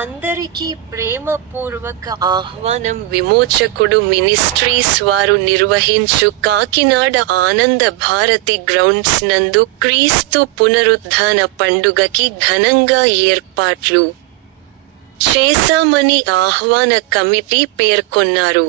అందరికీ ప్రేమపూర్వక ఆహ్వానం. విమోచకుడు మినిస్ట్రీస్ వారు నిర్వహించు కాకినాడ ఆనంద భారతి గ్రౌండ్స్ నందు క్రీస్తు పునరుత్థాన పండుగకి ఘనంగా ఏర్పాట్లు చేశామని ఆహ్వాన కమిటీ పేర్కొన్నారు.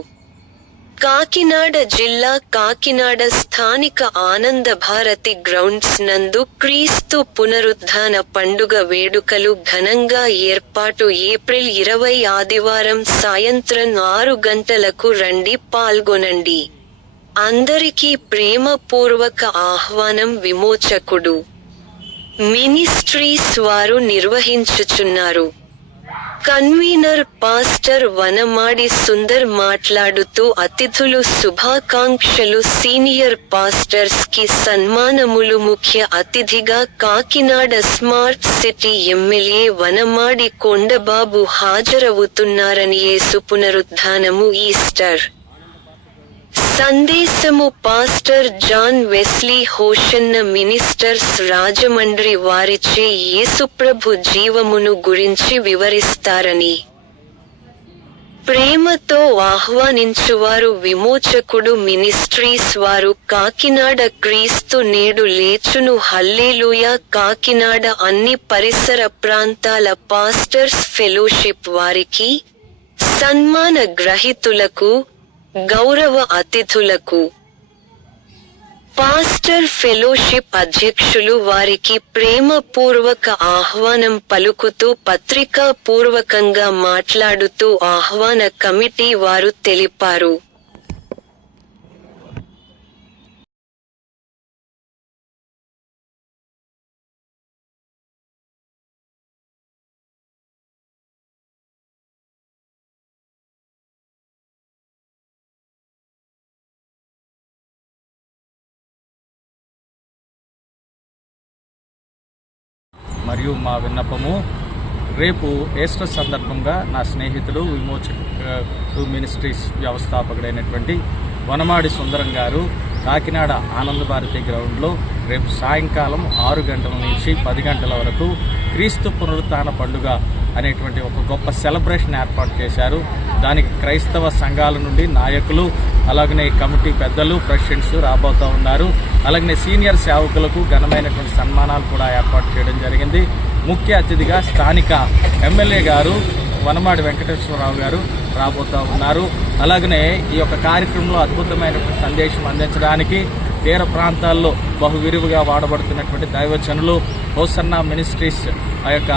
కాకినాడ జిల్లా కాకినాడ స్థానిక ఆనంద భారతి గ్రౌండ్స్ నందు క్రీస్తు పునరుత్థాన పండుగ వేడుకలు ఘనంగా ఏర్పాటు. ఏప్రిల్ 20 ఆదివారం సాయంత్రం 6 గంటలకు రండి, పాల్గొనండి. అందరికీ ప్రేమపూర్వక ఆహ్వానం. విమోచకుడు మినిస్ట్రీస్ వారు నిర్వహించుచున్నారు. కన్వీనర్ పాస్టర్ వనమాడి సుందర్ మాట్లాడుతూ అతిథులు శుభాకాంక్షలు. సీనియర్ పాస్టర్స్ కి సన్మానములు. ముఖ్య అతిథిగా Kakinada smart city MLA Vanamadi Kondababu హాజరవుతున్నారని. యేసు పునరుత్థానము ఈస్టర్ సందేశము pastor John Wesley Hosanna ministers Rajahmundry వారిచే యేసుప్రభు జీవమును గురించి వివరిస్తారని ప్రేమతో ఆహ్వానించువారు. విమోచకుడు మినిస్ట్రీస్ వారు కాకినాడ క్రీస్తు నేడు లేచును హల్లెలూయా. కాకినాడ అన్ని పరిసర ప్రాంతాల పాస్టర్స్ ఫెలోషిప్ వారికి, సన్మాన గ్రహీతులకు, గౌరవ అతిథులకు, పాస్టర్ ఫెలోషిప్ అధ్యక్షులు వారికి ప్రేమపూర్వక ఆహ్వానం పలుకుతూ పత్రికా పూర్వకంగా మాట్లాడుతూ ఆహ్వాన కమిటీ వారు తెలిపారు. మరియు మా విన్నపము, రేపు ఈస్టర్ సందర్భంగా నా స్నేహితుడు విమోచకుడు మినిస్ట్రీస్ వ్యవస్థాపకుడైనటువంటి వనమాడి సుందరం గారు కాకినాడ ఆనంద భారతి గ్రౌండ్లో రేపు సాయంకాలం 6 గంటల నుంచి 10 గంటల వరకు క్రీస్తు పునరుత్థాన పండుగ అనేటువంటి ఒక గొప్ప సెలబ్రేషన్ ఏర్పాటు చేశారు. దానికి క్రైస్తవ సంఘాల నుండి నాయకులు, అలాగనే కమిటీ పెద్దలు, ప్రెసిడెంట్స్ రాబోతూ ఉన్నారు. అలాగనే సీనియర్ సేవకులకు ఘనమైనటువంటి సన్మానాలు కూడా ఏర్పాటు చేయడం జరిగింది. ముఖ్య అతిథిగా స్థానిక ఎమ్మెల్యే గారు వనమాడి వెంకటేశ్వరరావు గారు రాబోతూ ఉన్నారు. అలాగనే ఈ యొక్క కార్యక్రమంలో అద్భుతమైనటువంటి సందేశం అందించడానికి తీర ప్రాంతాల్లో బహువిరివిగా వాడబడుతున్నటువంటి దైవజనులు హోసన్నా మినిస్ట్రీస్ ఆ యొక్క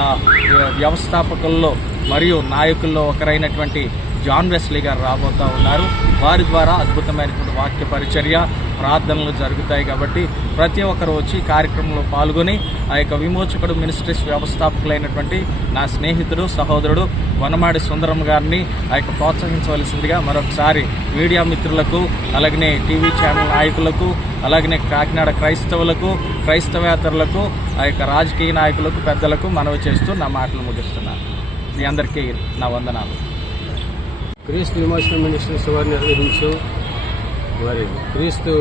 వ్యవస్థాపకుల్లో మరియు నాయకుల్లో ఒకరైనటువంటి జాన్ వెస్లీ గారు రాబోతూ ఉన్నారు. వారి ద్వారా అద్భుతమైనటువంటి వాక్య పరిచర్య, ప్రార్థనలు జరుగుతాయి. కాబట్టి ప్రతి ఒక్కరు వచ్చి కార్యక్రమంలో పాల్గొని ఆ యొక్క విమోచకుడు మినిస్ట్రీస్ వ్యవస్థాపకులైనటువంటి నా స్నేహితుడు, సహోదరుడు వనమాడి సుందరం గారిని ఆ యొక్క ప్రోత్సహించవలసిందిగా మరొకసారి మీడియా మిత్రులకు, అలాగనే టీవీ ఛానల్ నాయకులకు, అలాగనే కాకినాడ క్రైస్తవులకు, క్రైస్తవేతరులకు, ఆ యొక్క రాజకీయ నాయకులకు, పెద్దలకు మనవి చేస్తూ నా మాటలు ముగిస్తున్నాను. మీ అందరికీ నా వందనాలు. క్రీస్తు విమోచన మినిస్ట్రీస్ వారు నిర్వహించు క్రీస్తు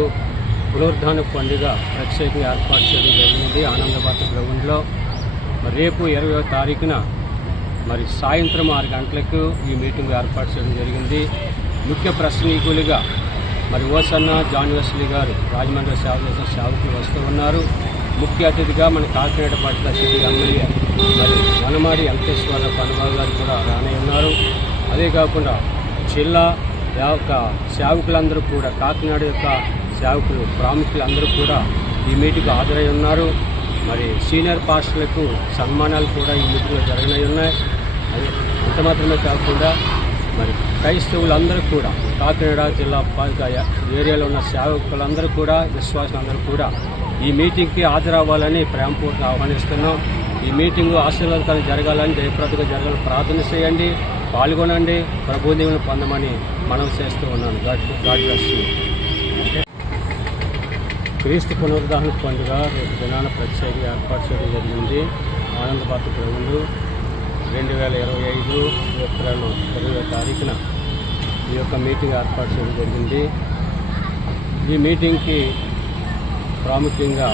పునరుద్ధాన పండుగ ప్రత్యేకంగా ఏర్పాటు చేయడం జరిగింది ఆనంద భారతి గ్రౌండ్లో. రేపు 20వ తారీఖున సాయంత్రం 6 గంటలకు ఈ మీటింగ్ ఏర్పాటు చేయడం జరిగింది. ముఖ్య ప్రసంగికులుగా హోసన్నా జాన్ వెస్లీ గారు రాజమండ్రి సేవ చేసిన సేవకులు వస్తూ ఉన్నారు. ముఖ్య అతిథిగా మన కాకినాడ పట్ల సిటీ ఎమ్మెల్యే వనమాడి వెంకటేశ్వరరావు పనుబాబు గారు కూడా రానే ఉన్నారు. అదే కాకుండా జిల్లా యొక్క సేవకులందరూ కూడా, కాకినాడ యొక్క సేవకులు, ప్రాముఖ్యులందరూ కూడా ఈ మీటింగ్కి హాజరై ఉన్నారు. సీనియర్ పాస్టర్లకు సన్మానాలు కూడా ఈ మీటింగ్లో జరగనై ఉన్నాయి. అది అంత మాత్రమే కాకుండా క్రైస్తవులందరూ కూడా, కాకినాడ జిల్లా ఏరియాలో ఉన్న సేవకులందరూ కూడా, విశ్వాసులందరూ కూడా ఈ మీటింగ్కి హాజరవ్వాలని ప్రేమపూర్వకంగా ఆహ్వానిస్తున్నాం. ఈ మీటింగు ఆశీర్వాదకరంగా జరగాలని, జయప్రదంగా జరగాలని ప్రార్థన చేయండి, పాల్గొనండి, ప్రభు దీవెనలు పొందమని మనవి చేస్తూ ఉన్నాను. God bless you. క్రీస్తు పునరుద్ధాన పండుగ రేపు దినాన ప్రత్యేక ఏర్పాటు చేయడం జరిగింది. ఆనంద భారతి గ్రౌండ్ 2025 ఏప్రిల్ 20వ తారీఖున ఈ యొక్క మీటింగ్ ఏర్పాటు చేయడం జరిగింది. ఈ మీటింగ్కి ప్రాముఖ్యంగా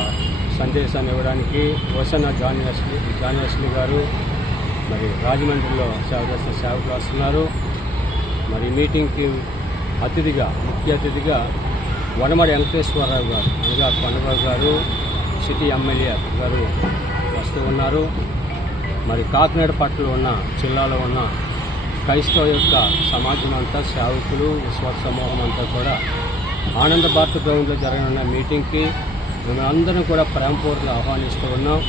సందేశాన్ని ఇవ్వడానికి హోసన్నా జాన్ వెస్లీ గారు, మరి రాజమండ్రిలో సేవ చేసిన సేవకులు వస్తున్నారు. మరి మీటింగ్కి ముఖ్య అతిథిగా వనమడి వెంకటేశ్వరరావు గారు, ఇంకా కొండబాబు గారు, సిటీ ఎమ్మెల్యే గారు వస్తూ ఉన్నారు. మరి కాకినాడ పట్టణంలో ఉన్న జిల్లాలో ఉన్న క్రైస్తవ యొక్క సమాజం అంతా, సేవకులు, విశ్వాస సమూహం అంతా కూడా ఆనంద భారత గ్రౌండ్లో జరగనున్న మీటింగ్కి మిమ్మల్ని అందరం కూడా ప్రేమపూర్వకంగా ఆహ్వానిస్తూ ఉన్నాం.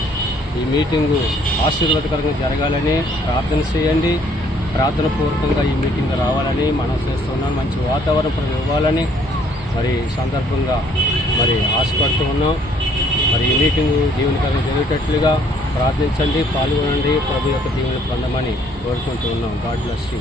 ఈ మీటింగు ఆశీర్వాదకరంగా జరగాలని ప్రార్థన చేయండి. ప్రార్థన పూర్వకంగా ఈ మీటింగ్ రావాలని మనం చేస్తున్నాం. మంచి వాతావరణం ఇవ్వాలని మరి ఈ సందర్భంగా మరి ఆశపడుతూ ఉన్నాం. మరి ఈ మీటింగు దీవెనకరంగా జరిగేటట్లుగా ప్రార్థించండి, పాల్గొనండి. ప్రభు యొక్క దీవెనలు పొందమని కోరుకుంటూ ఉన్నాం. God bless you.